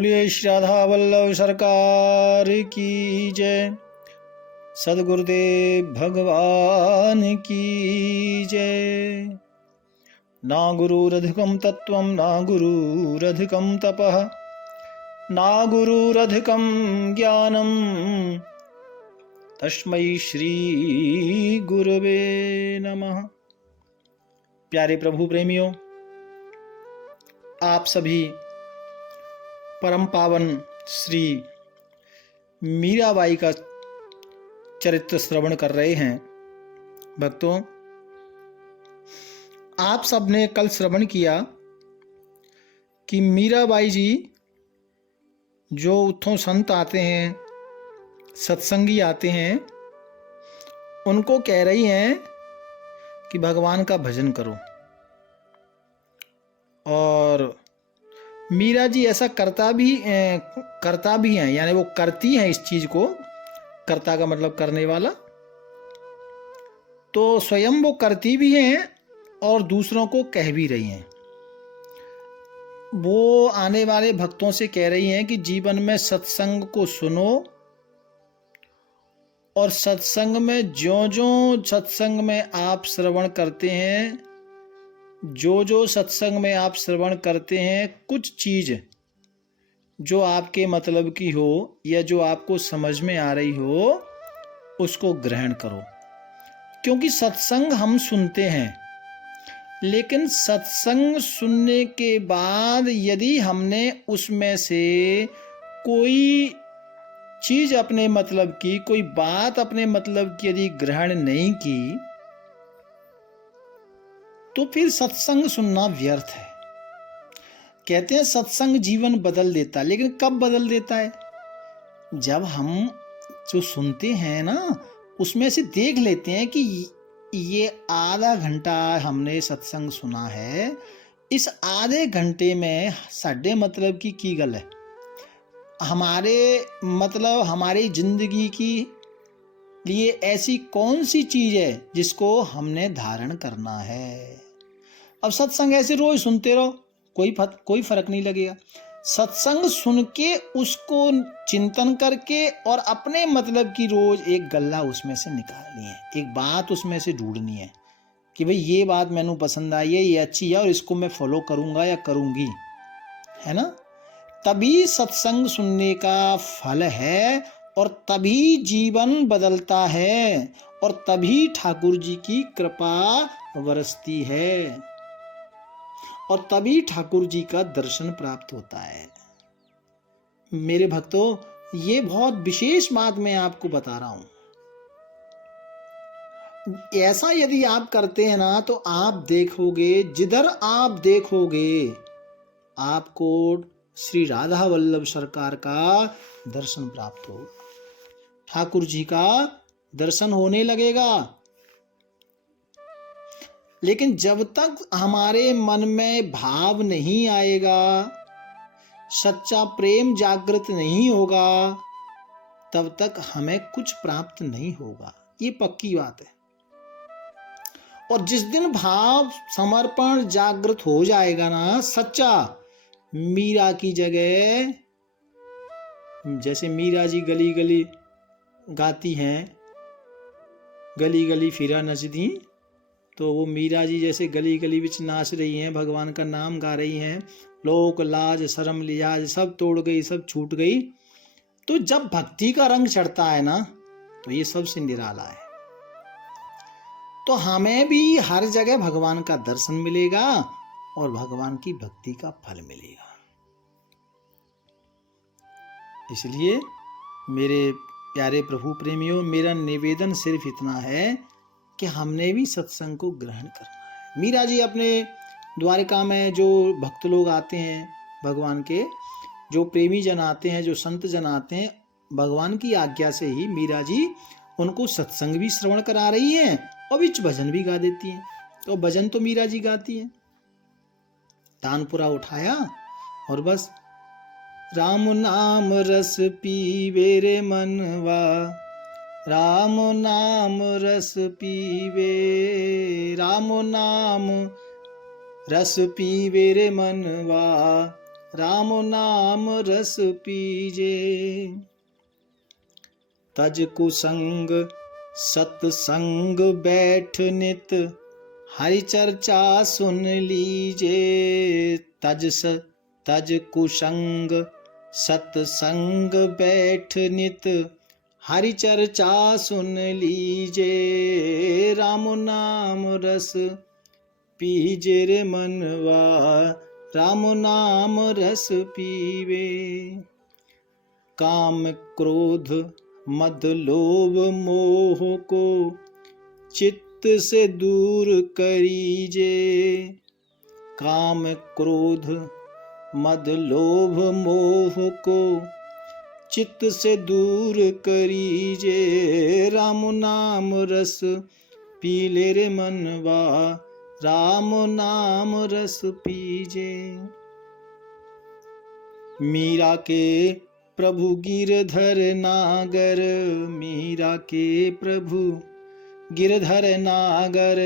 बोलिए श्री राधा वल्लभ सरकार की जय। सद्गुरुदेव भगवान की जय। ना गुरुरधिकं तत्त्वं ना गुरुरधिकं तपः ना गुरुरधिकं ज्ञानं तस्मै श्री गुरवे नमः। प्यारे प्रभु प्रेमियों, आप सभी परम पावन श्री मीराबाई का चरित्र श्रवण कर रहे हैं। भक्तों, आप सबने कल श्रवण किया कि मीराबाई जी जो उठों संत आते हैं, सत्संगी आते हैं, उनको कह रही हैं कि भगवान का भजन करो। और मीरा जी ऐसा करता भी हैं, यानी वो करती हैं इस चीज को। कर्ता का मतलब करने वाला। तो स्वयं वो करती भी हैं और दूसरों को कह भी रही हैं। वो आने वाले भक्तों से कह रही हैं कि जीवन में सत्संग को सुनो और सत्संग में जो सत्संग में आप श्रवण करते हैं, जो सत्संग में आप श्रवण करते हैं, कुछ चीज जो आपके मतलब की हो या जो आपको समझ में आ रही हो, उसको ग्रहण करो। क्योंकि सत्संग हम सुनते हैं, लेकिन सत्संग सुनने के बाद यदि हमने उसमें से कोई चीज अपने मतलब की, कोई बात अपने मतलब की यदि ग्रहण नहीं की, तो फिर सत्संग सुनना व्यर्थ है। कहते हैं सत्संग जीवन बदल देता है, लेकिन कब बदल देता है? जब हम जो सुनते हैं ना, उसमें से देख लेते हैं कि ये आधा घंटा हमने सत्संग सुना है, इस आधे घंटे में साढ़े मतलब की गल है, हमारे मतलब हमारी जिंदगी की लिए ऐसी कौन सी चीज है जिसको हमने धारण करना है। अब सत्संग ऐसे रोज सुनते रहो, कोई फर्क नहीं लगेगा। सत्संग सुन के उसको चिंतन करके और अपने मतलब की रोज एक गल्ला उसमें से निकालनी है, एक बात उसमें से ढूंढनी है कि भाई ये बात मैंने पसंद आई है, ये अच्छी है और इसको मैं फॉलो करूंगा या करूंगी, है ना। तभी सत्संग सुनने का फल है और तभी जीवन बदलता है और तभी ठाकुर जी की कृपा बरसती है और तभी ठाकुर जी का दर्शन प्राप्त होता है। मेरे भक्तों, ये बहुत विशेष बात मैं आपको बता रहा हूं। ऐसा यदि आप करते हैं ना, तो आप देखोगे, जिधर आप देखोगे आपको श्री राधा वल्लभ सरकार का दर्शन प्राप्त होगा, ठाकुर जी का दर्शन होने लगेगा। लेकिन जब तक हमारे मन में भाव नहीं आएगा, सच्चा प्रेम जागृत नहीं होगा, तब तक हमें कुछ प्राप्त नहीं होगा। ये पक्की बात है। और जिस दिन भाव समर्पण जागृत हो जाएगा ना, सच्चा, मीरा की जगह, जैसे मीरा जी गली गली गाती हैं, गली गली फिरा नचदी, तो वो मीरा जी जैसे गली गली बिच नाच रही हैं, भगवान का नाम गा रही हैं, लोक लाज शर्म लिहाज सब तोड़ गई, सब छूट गई। तो जब भक्ति का रंग चढ़ता है ना, तो ये सबसे निराला है। तो हमें भी हर जगह भगवान का दर्शन मिलेगा और भगवान की भक्ति का फल मिलेगा। इसलिए मेरे प्यारे प्रभु प्रेमियों, मेरा निवेदन सिर्फ इतना है कि हमने भी सत्संग को ग्रहण करना है। मीरा जी अपने द्वारिका में जो भक्त लोग आते हैं, भगवान के जो प्रेमी जन आते हैं, जो संत जन आते हैं, भगवान की आज्ञा से ही मीरा जी उनको सत्संग भी श्रवण करा रही हैं और बीच भजन भी गा देती हैं। तो भजन तो मीरा जी गाती हैं। तानपुरा उठाया और बस राम नाम रस पीवे रे मनवा, राम नाम रस पीवे, राम नाम रस पीवे रे मनवा, राम नाम रस पीजे। तज कुसंग सत्संग बैठ नित, हरि चर्चा सुन लीजे। तज कुसंग सत्संग बैठ नित, हरि चर्चा सुन लीजे। राम नाम रस पीजे रे मनवा, राम नाम रस पीवे। काम क्रोध मद लोभ मोह को, चित्त से दूर करीजे। काम क्रोध मद लोभ मोह को, चित्त से दूर करीजे। राम नाम रस पीले रे मनवा, राम नाम रस पीजे। मीरा के प्रभु गिरधर नागर, मीरा के प्रभु गिरधर नागर,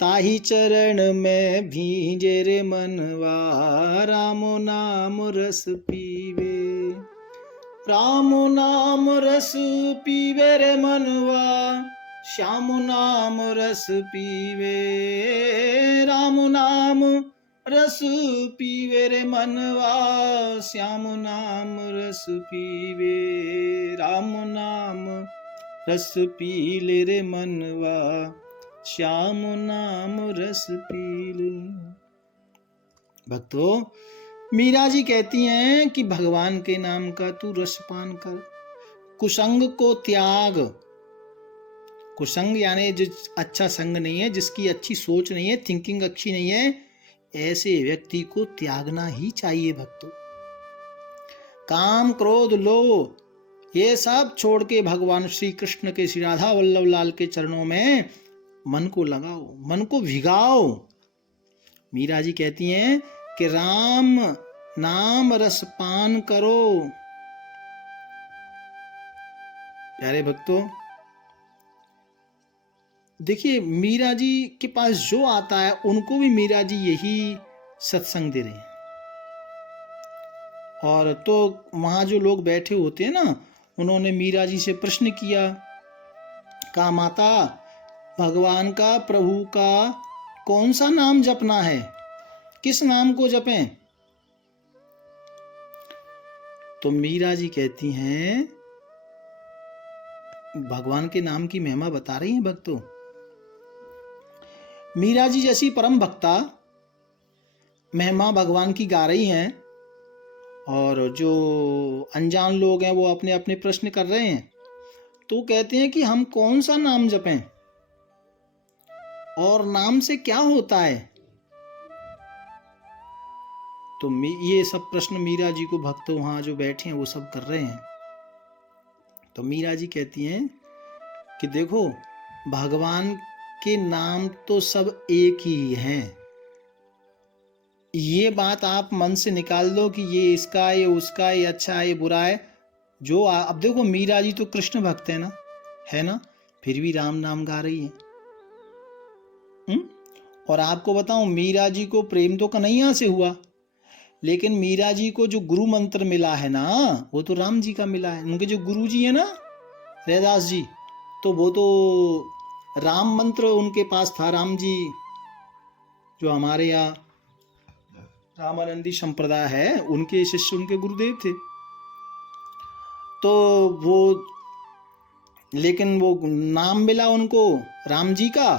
ताही चरण में भींजे रे मनवा। राम नाम रस पीवे, राम नाम रस पीवे रे मनवा, श्याम नाम रस पीवे। राम नाम रस पीवे रे मनवा, श्याम नाम रस पीवे। राम नाम रस पीले रे मनवा, श्याम नाम रस पीले। भक्तों, मीरा जी कहती हैं कि भगवान के नाम का तू रस पान कर, कुसंग को त्याग। कुसंग यानी जो अच्छा संग नहीं है, जिसकी अच्छी सोच नहीं है, थिंकिंग अच्छी नहीं है, ऐसे व्यक्ति को त्यागना ही चाहिए। भक्तों, काम क्रोध लोभ ये सब छोड़ के भगवान श्री कृष्ण के, श्री राधा वल्लभ लाल के चरणों में मन को लगाओ, मन को भिगाओ। मीरा जी कहती हैं कि राम नाम रस पान करो। प्यारे भक्तों, देखिए मीरा जी के पास जो आता है उनको भी मीरा जी यही सत्संग दे रहे हैं। और तो वहां जो लोग बैठे होते हैं ना, उन्होंने मीरा जी से प्रश्न किया, कहा माता भगवान का, प्रभु का कौन सा नाम जपना है, किस नाम को जपें? तो मीरा जी कहती हैं, भगवान के नाम की महिमा बता रही हैं भक्तों। मीरा जी जैसी परम भक्ता महिमा भगवान की गा रही हैं, और जो अनजान लोग हैं वो अपने अपने प्रश्न कर रहे हैं। तो कहते हैं कि हम कौन सा नाम जपें और नाम से क्या होता है। तो ये सब प्रश्न मीरा जी को भक्त वहां जो बैठे हैं वो सब कर रहे हैं। तो मीरा जी कहती हैं कि देखो, भगवान के नाम तो सब एक ही हैं। ये बात आप मन से निकाल दो कि ये इसका है, ये उसका है, ये अच्छा है, ये बुरा है। जो अब देखो, मीरा जी तो कृष्ण भक्त है ना, फिर भी राम नाम गा रही है। और आपको बताऊं, मीरा जी को प्रेम तो कन्हैया से हुआ, लेकिन मीरा जी को जो गुरु मंत्र मिला है ना, वो तो राम जी का मिला है। उनके जो गुरु जी है ना, रैदास जी, तो वो तो राम मंत्र उनके पास था। राम जी जो हमारे यहाँ रामानंदी संप्रदाय है, उनके शिष्य उनके गुरुदेव थे। तो वो, लेकिन वो नाम मिला उनको राम जी का,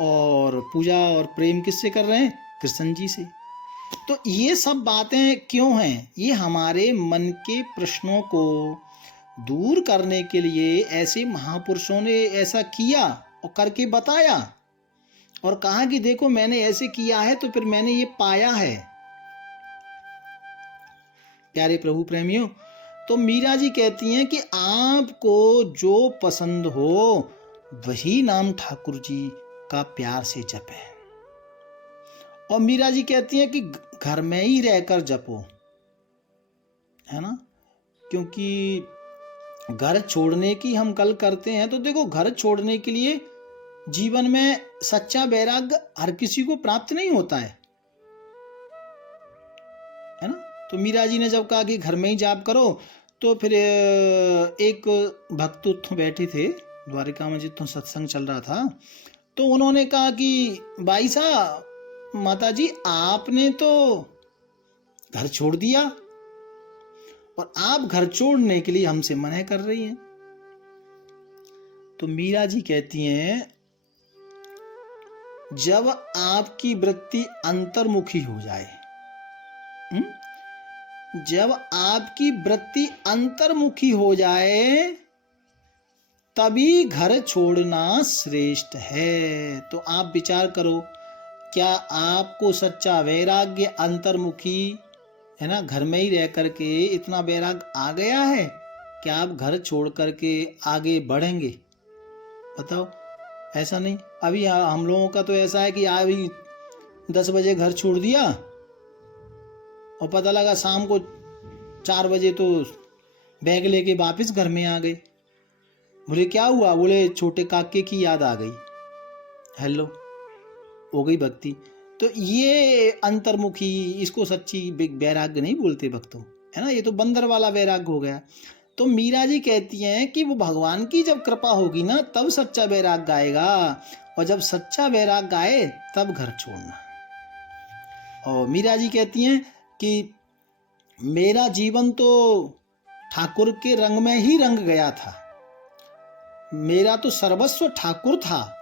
और पूजा और प्रेम किससे कर रहे हैं? कृष्ण जी से। तो ये सब बातें क्यों हैं? ये हमारे मन के प्रश्नों को दूर करने के लिए ऐसे महापुरुषों ने ऐसा किया और करके बताया, और कहा कि देखो मैंने ऐसे किया है तो फिर मैंने ये पाया है। प्यारे प्रभु प्रेमियों, तो मीरा जी कहती हैं कि आपको जो पसंद हो वही नाम ठाकुर जी का प्यार से जपे। और मीरा जी कहती हैं कि घर में ही रहकर जपो, है ना, क्योंकि घर छोड़ने की हम कल करते हैं। तो देखो, घर छोड़ने के लिए जीवन में सच्चा वैराग्य हर किसी को प्राप्त नहीं होता है ना। तो मीरा जी ने जब कहा कि घर में ही जाप करो, तो फिर एक भक्त उत्थों बैठे थे द्वारिका में, जितों सत्संग चल रहा था, तो उन्होंने कहा कि भाई साहब, माता जी आपने तो घर छोड़ दिया और आप घर छोड़ने के लिए हमसे मना कर रही हैं। तो मीरा जी कहती हैं, जब आपकी वृत्ति अंतर्मुखी हो जाए, जब आपकी वृत्ति अंतर्मुखी हो जाए, तभी घर छोड़ना श्रेष्ठ है। तो आप विचार करो, क्या आपको सच्चा वैराग्य अंतर्मुखी है ना, घर में ही रह करके इतना वैराग्य आ गया है कि आप घर छोड़ करके आगे बढ़ेंगे? बताओ, ऐसा नहीं। अभी हम लोगों का तो ऐसा है कि अभी 10 बजे घर छोड़ दिया और पता लगा शाम को 4 बजे तो बैग लेके वापस घर में आ गए। बोले क्या हुआ? बोले छोटे काके की याद आ गई। हेलो, हो गई भक्ति। तो ये अंतर्मुखी, इसको सच्ची वैराग्य नहीं बोलते भक्तों, है ना, ये तो बंदर वाला वैराग्य हो गया। तो मीरा जी कहती हैं कि वो भगवान की जब कृपा होगी ना, तब सच्चा वैराग्य आएगा, और जब सच्चा वैराग्य आए तब घर छोड़ना। और मीरा जी कहती हैं कि मेरा जीवन तो ठाकुर के रंग में ही रंग गया था, मेरा तो सर्वस्व ठाकुर था,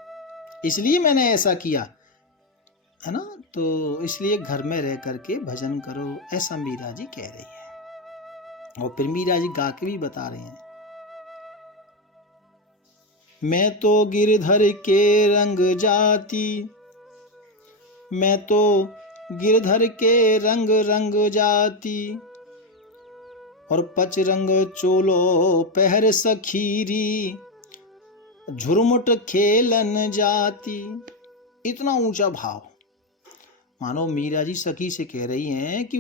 इसलिए मैंने ऐसा किया, है ना। तो इसलिए घर में रह करके भजन करो, ऐसा मीरा जी कह रही है। और फिर मीरा जी गा के भी बता रहे हैं, मैं तो गिरधर के रंग जाती, मैं तो गिरधर के रंग रंग जाती, और पच रंग चोलो पहर सखीरी, झुरमुट खेलन जाती। इतना ऊंचा भाव, मानो मीरा जी सखी से कह रही हैं कि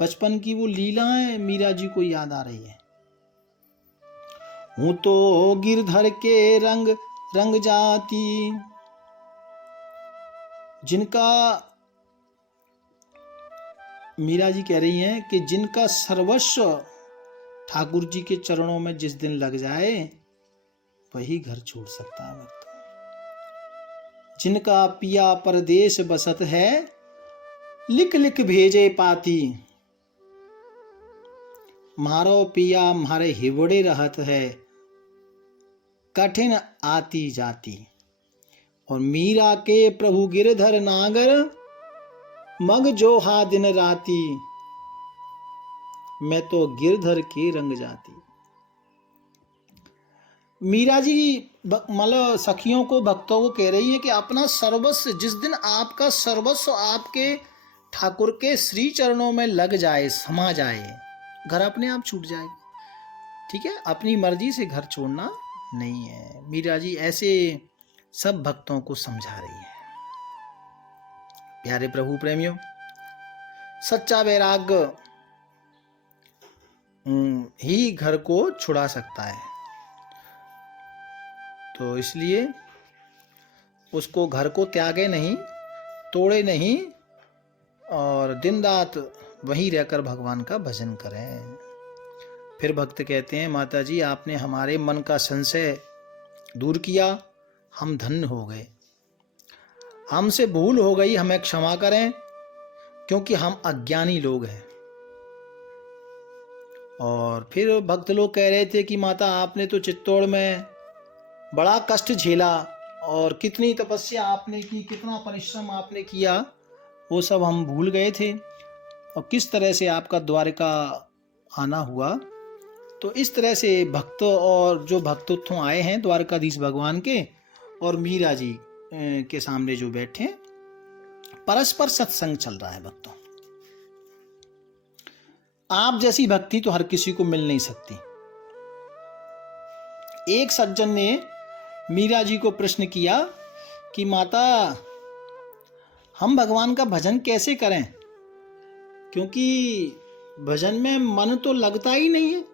बचपन की वो लीलाएं मीरा जी को याद आ रही है। हूं तो गिरधर के रंग रंग जाती, जिनका, मीरा जी कह रही हैं कि जिनका सर्वस्व ठाकुर जी के चरणों में जिस दिन लग जाए, वही घर छोड़ सकता है भक्त। जिनका पिया परदेश बसत है, लिख लिख भेजे पाती, मारो पिया मारे हिवड़े रहत है, कठिन आती जाती। और मीरा के प्रभु गिरधर नागर, मग जो हा दिन राती, मैं तो गिरधर के रंग जाती। मीरा जी मतलब सखियों को, भक्तों को कह रही है कि अपना सर्वस्व, जिस दिन आपका सर्वस्व आपके ठाकुर के श्री चरणों में लग जाए, समा जाए, घर अपने आप छूट जाएगा। ठीक है, अपनी मर्जी से घर छोड़ना नहीं है। मीरा जी ऐसे सब भक्तों को समझा रही है। प्यारे प्रभु प्रेमियों, सच्चा वैराग्य ही घर को छुड़ा सकता है। तो इसलिए उसको, घर को त्यागे नहीं, तोड़े नहीं, और दिन रात वहीं रहकर भगवान का भजन करें। फिर भक्त कहते हैं, माता जी आपने हमारे मन का संशय दूर किया, हम धन्य हो गए। हमसे भूल हो गई, हमें क्षमा करें, क्योंकि हम अज्ञानी लोग हैं। और फिर भक्त लोग कह रहे थे कि माता आपने तो चित्तौड़ में बड़ा कष्ट झेला, और कितनी तपस्या आपने की, कितना परिश्रम आपने किया, वो सब हम भूल गए थे, और किस तरह से आपका द्वारका आना हुआ। तो इस तरह से भक्त, और जो भक्त उत्थों आए हैं द्वारकाधीश भगवान के, और मीरा जी के सामने जो बैठे, परस्पर सत्संग चल रहा है भक्तों। आप जैसी भक्ति तो हर किसी को मिल नहीं सकती। एक सज्जन ने मीरा जी को प्रश्न किया कि माता हम भगवान का भजन कैसे करें, क्योंकि भजन में मन तो लगता ही नहीं है।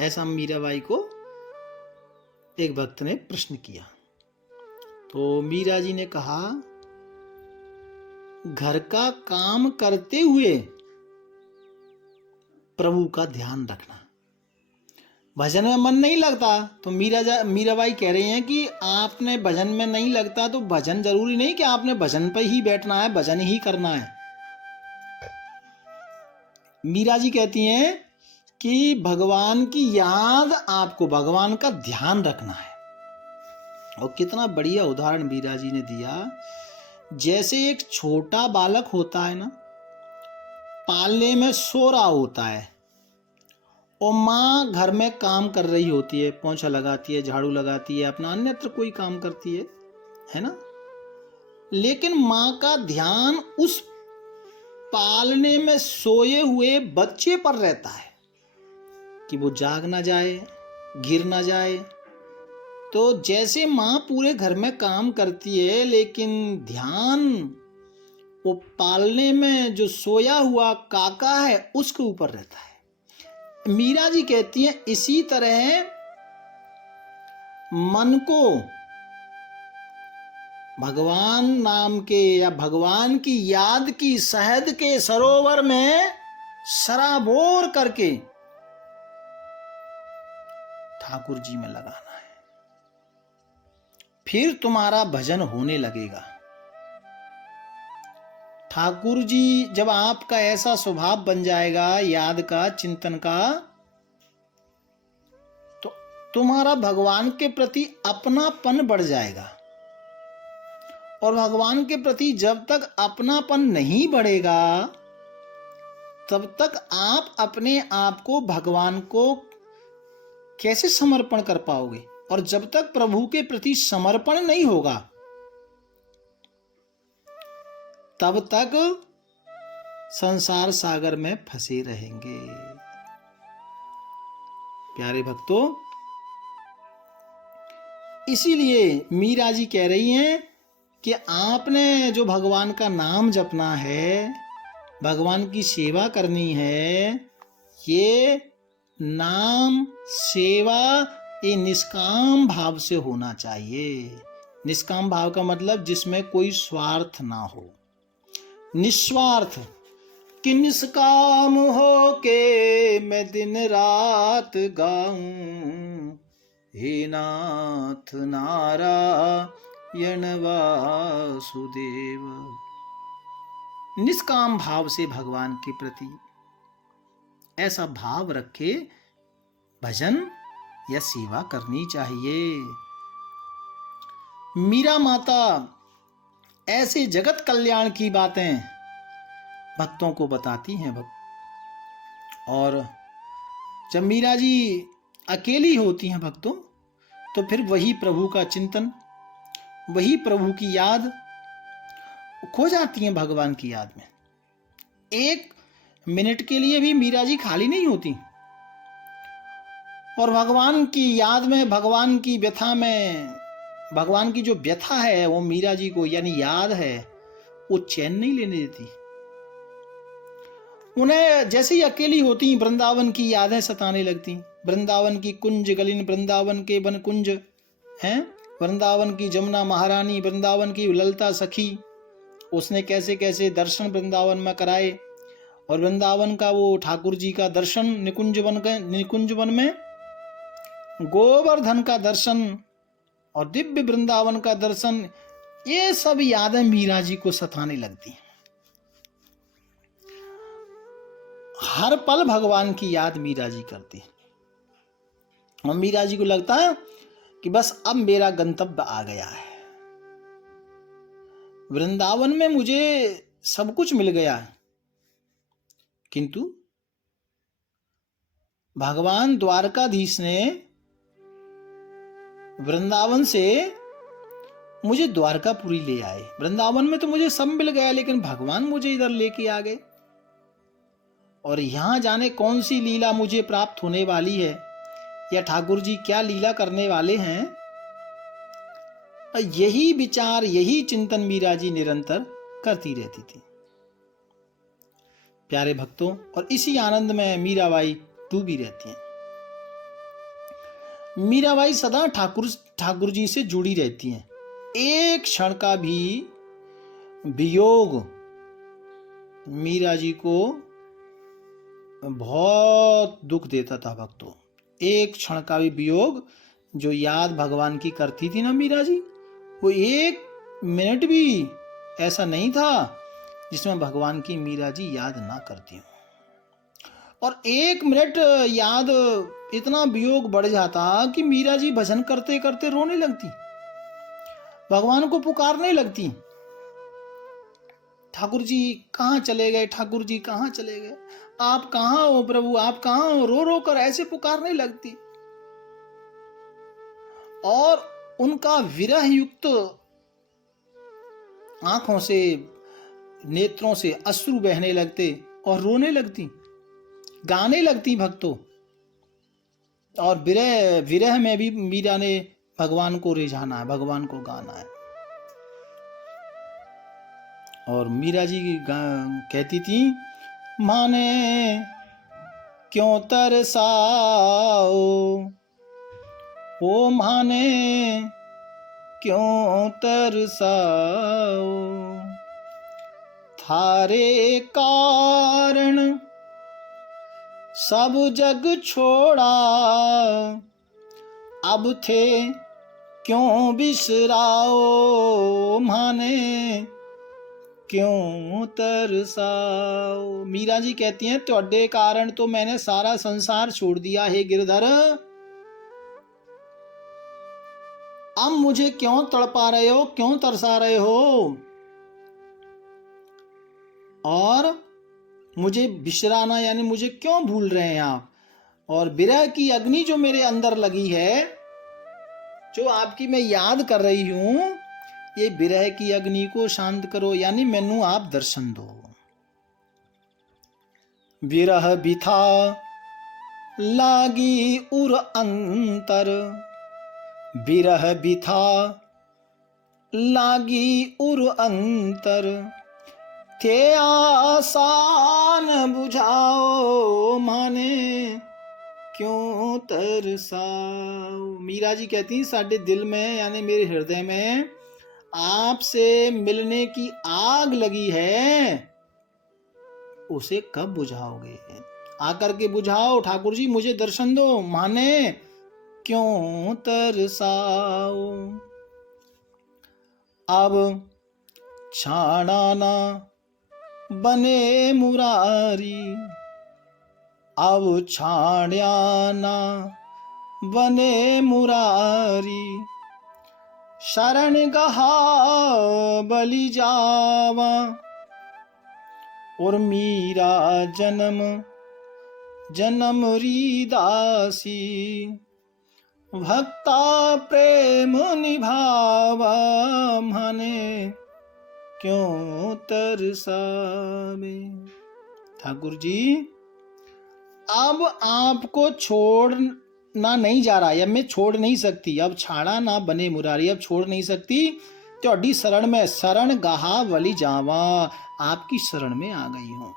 ऐसा मीराबाई को एक भक्त ने प्रश्न किया। तो मीरा जी ने कहा, घर का काम करते हुए प्रभु का ध्यान रखना। भजन में मन नहीं लगता तो मीराबाई कह रही हैं कि आपने भजन में नहीं लगता तो भजन जरूरी नहीं कि आपने भजन पर ही बैठना है, भजन ही करना है। मीरा जी कहती हैं कि भगवान की याद, आपको भगवान का ध्यान रखना है। और कितना बढ़िया उदाहरण मीरा जी ने दिया। जैसे एक छोटा बालक होता है ना, पालने में सो रहा होता है और माँ घर में काम कर रही होती है, पोंछा लगाती है, झाड़ू लगाती है, अपना अन्यत्र कोई काम करती है ना। लेकिन माँ का ध्यान उस पालने में सोए हुए बच्चे पर रहता है कि वो जाग ना जाए, गिर ना जाए। तो जैसे माँ पूरे घर में काम करती है, लेकिन ध्यान वो पालने में जो सोया हुआ काका है उसके ऊपर रहता है। मीरा जी कहती हैं इसी तरह मन को भगवान नाम के या भगवान की याद की शहद के सरोवर में सराबोर करके ठाकुर जी में लगाना है, फिर तुम्हारा भजन होने लगेगा। ठाकुर जी जब आपका ऐसा स्वभाव बन जाएगा याद का, चिंतन का, तो तुम्हारा भगवान के प्रति अपनापन बढ़ जाएगा। और भगवान के प्रति जब तक अपनापन नहीं बढ़ेगा तब तक आप अपने आप को भगवान को कैसे समर्पण कर पाओगे। और जब तक प्रभु के प्रति समर्पण नहीं होगा तब तक संसार सागर में फंसे रहेंगे। प्यारे भक्तों, इसीलिए मीरा जी कह रही हैं कि आपने जो भगवान का नाम जपना है, भगवान की सेवा करनी है, ये नाम सेवा ये निष्काम भाव से होना चाहिए। निष्काम भाव का मतलब जिसमें कोई स्वार्थ ना हो, निस्वार्थ। कि निष्काम हो के मैं दिन रात गाऊं, हे नाथ नारायण वासुदेव। निष्काम भाव से भगवान के प्रति ऐसा भाव रखे भजन या सेवा करनी चाहिए। मीरा माता ऐसे जगत कल्याण की बातें भक्तों को बताती हैं। और जब मीरा जी अकेली होती हैं भक्तों, तो फिर वही प्रभु का चिंतन, वही प्रभु की याद खो जाती हैं। भगवान की याद में एक मिनट के लिए भी मीरा जी खाली नहीं होती। और भगवान की याद में, भगवान की व्यथा में, भगवान की जो व्यथा है वो मीरा जी को यानी याद है, वो चैन नहीं लेने देती। उन्हें जैसे ही अकेली होती वृंदावन की यादें सताने लगती। वृंदावन की कुंज गलिन, वृंदावन के वन कुंज हैं, वृंदावन की जमुना महारानी, वृंदावन की ललता सखी, उसने कैसे कैसे दर्शन वृंदावन में कराए। और वृंदावन का वो ठाकुर जी का दर्शन निकुंज वन में, गोवर्धन का दर्शन और दिव्य वृंदावन का दर्शन, ये सब यादें मीरा जी को सताने लगती हैं। हर पल भगवान की याद मीरा जी करती है। और मीरा जी को लगता है कि बस अब मेरा गंतव्य आ गया है, वृंदावन में मुझे सब कुछ मिल गया है। किंतु भगवान द्वारकाधीश ने वृंदावन से मुझे द्वारकापुरी ले आए। वृंदावन में तो मुझे सब मिल गया, लेकिन भगवान मुझे इधर लेके आ गए। और यहां जाने कौन सी लीला मुझे प्राप्त होने वाली है, या ठाकुर जी क्या लीला करने वाले हैं। यही विचार, यही चिंतन मीरा जी निरंतर करती रहती थी। प्यारे भक्तों, और इसी आनंद में मीराबाई डूबी रहती हैं। मीराबाई सदा ठाकुर जी से जुड़ी रहती हैं। एक क्षण का भी वियोग मीरा जी को बहुत दुख देता था भक्तों। एक क्षण का भी वियोग जो याद भगवान की करती थी ना मीरा जी, वो एक मिनट भी ऐसा नहीं था जिसमें भगवान की मीरा जी याद ना करती हूँ। और एक मिनट याद इतना वियोग बढ़ जाता कि मीरा जी भजन करते करते रोने लगती, भगवान को पुकारने लगती, ठाकुर जी कहाँ चले गए, ठाकुर जी कहाँ चले गए, आप कहाँ हो प्रभु, आप कहाँ हो, रो रो कर ऐसे पुकारने लगती। और उनका विरह युक्त आंखों से, नेत्रों से अश्रु बहने लगते और रोने लगती, गाने लगती भक्तों। और विरह विरह में भी मीरा ने भगवान को रिझाना है, भगवान को गाना है। और मीरा जी कहती थी, माने क्यों तरसाओ, ओ माने क्यों तरसाओ, थारे कारण सब जग छोड़ा, अब थे क्यों बिसराओ, माने क्यों तरसाओ। मीरा जी कहती हैं, तुहाडे कारण तो मैंने सारा संसार छोड़ दिया है गिरधर, अब मुझे क्यों तड़पा रहे हो, क्यों तरसा रहे हो, और मुझे बिसराना यानी मुझे क्यों भूल रहे हैं आप। और विरह की अग्नि जो मेरे अंदर लगी है, जो आपकी मैं याद कर रही हूं, ये विरह की अग्नि को शांत करो, यानी मैनू आप दर्शन दो। विरह बिथा लागी उर अंतर, विरह बिथा लागी उर अंतर, थे आसान बुझाओ, माने क्यों तरसाओ। मीरा जी कहती हैं, साडे दिल में यानी मेरे हृदय में आपसे मिलने की आग लगी है, उसे कब बुझाओगे, आकर के बुझाओ ठाकुर जी, मुझे दर्शन दो, माने क्यों तरसाओ। अब छाड़ाना बने मुरारी, अब छाड़ियाना बने मुरारी, शरण गहा बलि जावा, और मीरा जन्म जन्म री दासी, भक्ता प्रेम निभावा, माने क्यों तरसावे। ठाकुर जी अब आपको छोड़ना नहीं जा रहा, या मैं छोड़ नहीं सकती, अब छाड़ा ना बने मुरारी, अब छोड़ नहीं सकती, तुहाडी शरण में शरण गाहा वली जावा, आपकी शरण में आ गई हूं।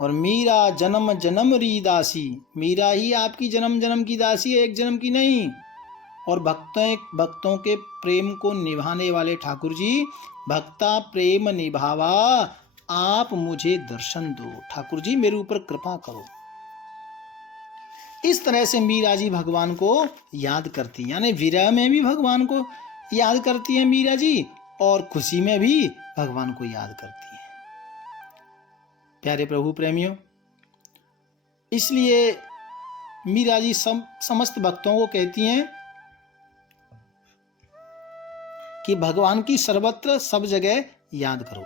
और मीरा जन्म जन्म री दासी, मीरा ही आपकी जन्म जन्म की दासी है, एक जन्म की नहीं। और भक्तों के प्रेम को निभाने वाले ठाकुर जी, भक्ता प्रेम निभावा, आप मुझे दर्शन दो, ठाकुर जी मेरे ऊपर कृपा करो। इस तरह से मीरा जी भगवान को याद करती हैं, यानी विरह में भी भगवान को याद करती हैं मीरा जी, और खुशी में भी भगवान को याद करती हैं। प्यारे प्रभु प्रेमियों, इसलिए मीरा जी समस्त भक्तों को कहती हैं कि भगवान की सर्वत्र सब जगह याद करो।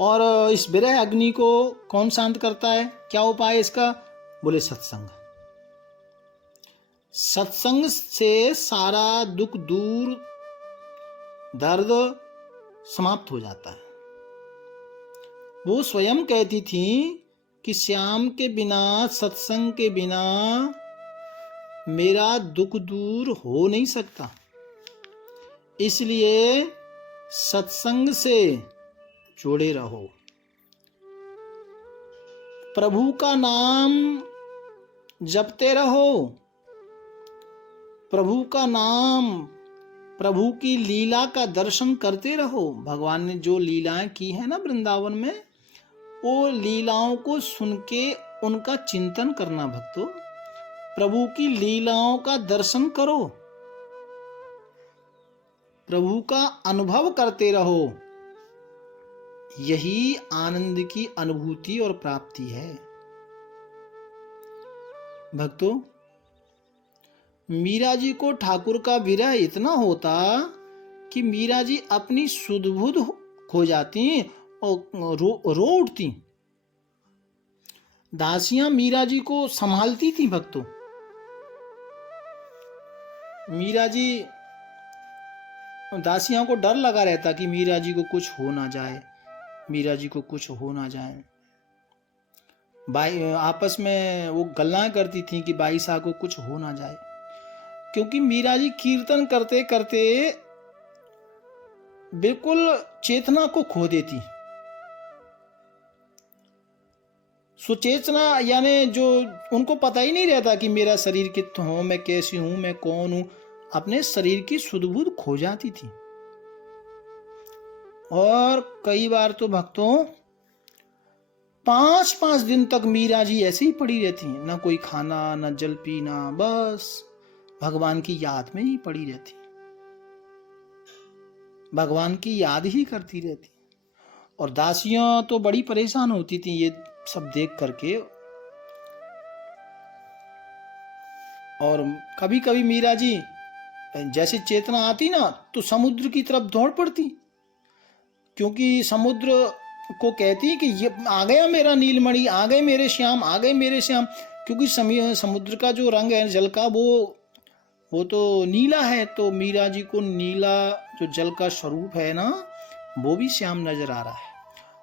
और इस विरह अग्नि को कौन शांत करता है, क्या उपाय इसका, बोले सत्संग। सत्संग से सारा दुख दूर, दर्द समाप्त हो जाता है। वो स्वयं कहती थी कि श्याम के बिना, सत्संग के बिना मेरा दुख दूर हो नहीं सकता, इसलिए सत्संग से जुड़े रहो, प्रभु का नाम जपते रहो, प्रभु का नाम, प्रभु की लीला का दर्शन करते रहो। भगवान ने जो लीलाएं की है ना वृंदावन में, वो लीलाओं को सुन के उनका चिंतन करना भक्तों, प्रभु की लीलाओं का दर्शन करो, प्रभु का अनुभव करते रहो। यही आनंद की अनुभूति और प्राप्ति है भक्तों। मीरा जी को ठाकुर का विरह इतना होता कि मीरा जी अपनी सुध बुध खो जाती और रो उठती। दासियां मीरा जी को संभालती थी भक्तों। मीरा जी, दासियां को डर लगा रहता कि मीरा जी को कुछ हो ना जाए, मीरा जी को कुछ हो ना जाए। बाई आपस में वो गल्लां करती थी कि बाई साहब को कुछ हो ना जाए, क्योंकि मीरा जी कीर्तन करते करते बिल्कुल चेतना को खो देती। सुचेतना यानी जो उनको पता ही नहीं रहता कि मेरा शरीर कितना हो, मैं कैसी हूं, मैं कौन हूं, अपने शरीर की सुध-बुध खो जाती थी। और कई बार तो भक्तों 5-5 दिन तक मीरा जी ऐसे ही पड़ी रहती हैं, ना कोई खाना, ना जल पीना, बस भगवान की याद में ही पड़ी रहती, भगवान की याद ही करती रहती। और दासियां तो बड़ी परेशान होती थी ये सब देख करके। और कभी कभी मीरा जी जैसे चेतना आती ना तो समुद्र की तरफ दौड़ पड़ती, क्योंकि समुद्र को कहती कि ये आ गया मेरा नीलमणि, आ गए मेरे श्याम, आ गए मेरे श्याम। क्योंकि समुद्र का जो रंग है जल का वो तो नीला है, तो मीरा जी को नीला जो जल का स्वरूप है ना वो भी श्याम नजर आ रहा है।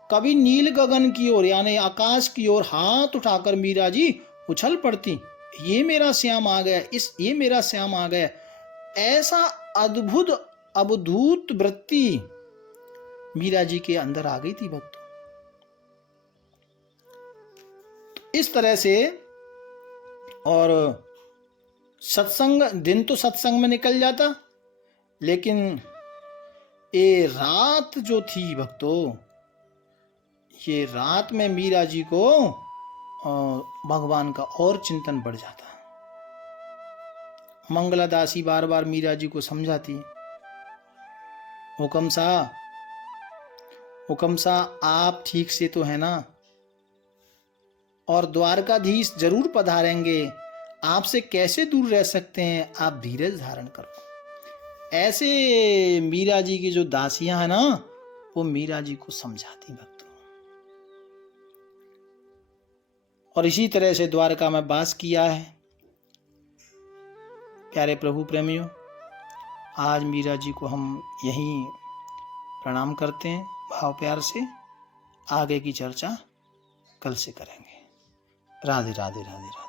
कभी नील गगन की ओर यानी आकाश की ओर हाथ उठाकर मीरा जी उछल पड़ती, ये मेरा श्याम आ गया, ये मेरा श्याम आ गया। ऐसा अद्भुत अवधूत वृत्ति मीरा जी के अंदर आ गई थी भक्तों। इस तरह से और सत्संग, दिन तो सत्संग में निकल जाता, लेकिन ये रात जो थी भक्तों, ये रात में मीरा जी को भगवान का और चिंतन बढ़ जाता। मंगला दासी बार बार मीरा जी को समझाती, हुकम सा आप ठीक से तो है ना, और द्वारकाधीश जरूर पधारेंगे, आपसे कैसे दूर रह सकते हैं, आप धीरज धारण करो। ऐसे मीरा जी की जो दासियां हैं ना वो मीरा जी को समझाती भक्तों। और इसी तरह से द्वारका में वास किया है। प्यारे प्रभु प्रेमियों, आज मीरा जी को हम यहीं प्रणाम करते हैं भाव प्यार से। आगे की चर्चा कल से करेंगे। राधे राधे राधे राधे।